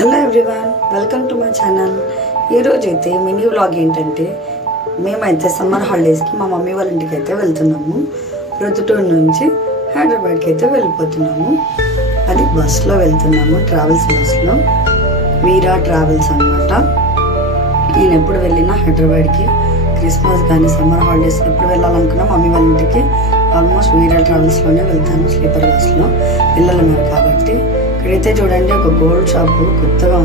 Hello everyone, welcome to my channel. ఈరోజైతే mini vlog ఏంటంటే మేమైతే సమ్మర్ హాలిడేస్కి మా మమ్మీ వాళ్ళ ఇంటికి అయితే వెళ్తున్నాము. ప్రొద్దుటూరు నుంచి హైదరాబాద్కి అయితే వెళ్ళిపోతున్నాము. అది బస్లో వెళ్తున్నాము, ట్రావెల్స్ బస్లో, వీరా ట్రావెల్స్ అనమాట. నేను ఎప్పుడు వెళ్ళినా హైదరాబాద్కి క్రిస్మస్ కానీ సమ్మర్ హాలిడేస్ ఎప్పుడు వెళ్ళాలనుకున్నా మమ్మీ వాళ్ళ ఇంటికి ఆల్మోస్ట్ వీరా ట్రావెల్స్లోనే వెళ్తాను, స్లీపర్ బస్లో. పిల్లలు ఉన్నారు కాబట్టి. ఇక్కడైతే చూడండి, ఒక గోల్డ్ షాపు కొత్తగా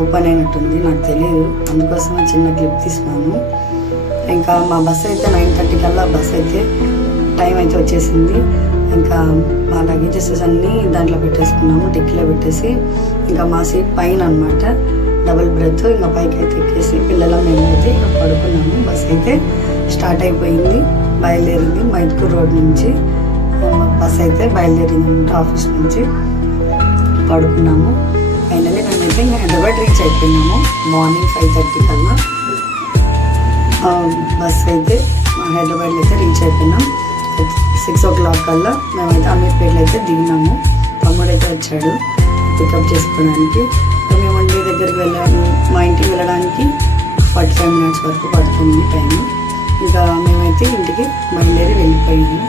ఓపెన్ అయినట్టుంది, నాకు తెలియదు, అందుకోసం చిన్న క్లిప్ తీసుకున్నాను. ఇంకా మా బస్ అయితే 9:30 కల్లా బస్ అయితే టైం అయితే వచ్చేసింది. ఇంకా మా లగేజెస్ అన్నీ దాంట్లో పెట్టేసుకున్నాము, డిక్కీలో పెట్టేసి. ఇంకా మా సీట్ పైన అనమాట, డబుల్ బ్రెత్. ఇంకా పైకి అయితే ఎక్కేసి పిల్లల మేము అయితే ఇంకా పడుకున్నాము. బస్ అయితే స్టార్ట్ అయిపోయింది, బయలుదేరింది. మైట్కూర్ రోడ్ నుంచి బస్ అయితే బయలుదేరింది అనమాట, ఆఫీస్ నుంచి. పడుకున్నాము. ఫైనల్లీ మేమైతే ఇంకా హైదరాబాద్ రీచ్ అయిపోయినాము. మార్నింగ్ 5:30 కల్లా బస్ అయితే హైదరాబాద్లో అయితే రీచ్ అయిపోయినాం. 6 o'clock కల్లా మేమైతే అమీర్పేటలో అయితే దిగినాము. తమ్ముడు అయితే వచ్చాడు పికప్ చేసుకోవడానికి. మేము ఇంటి దగ్గరికి మా ఇంటికి వెళ్ళడానికి 45 minutes వరకు పడుతుంది టైం. ఇంకా మేమైతే ఇంటికి బయలుదేరి వెళ్ళిపోయాము.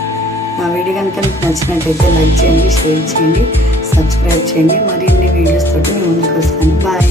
నా వీడియో కనుక మీకు నచ్చినట్లయితే లైక్ చేయండి, షేర్ చేయండి, సబ్స్క్రైబ్ చేయండి. మరిన్ని వీడియోస్ తోటి మేము ముందుకు వస్తాను. బాయ్.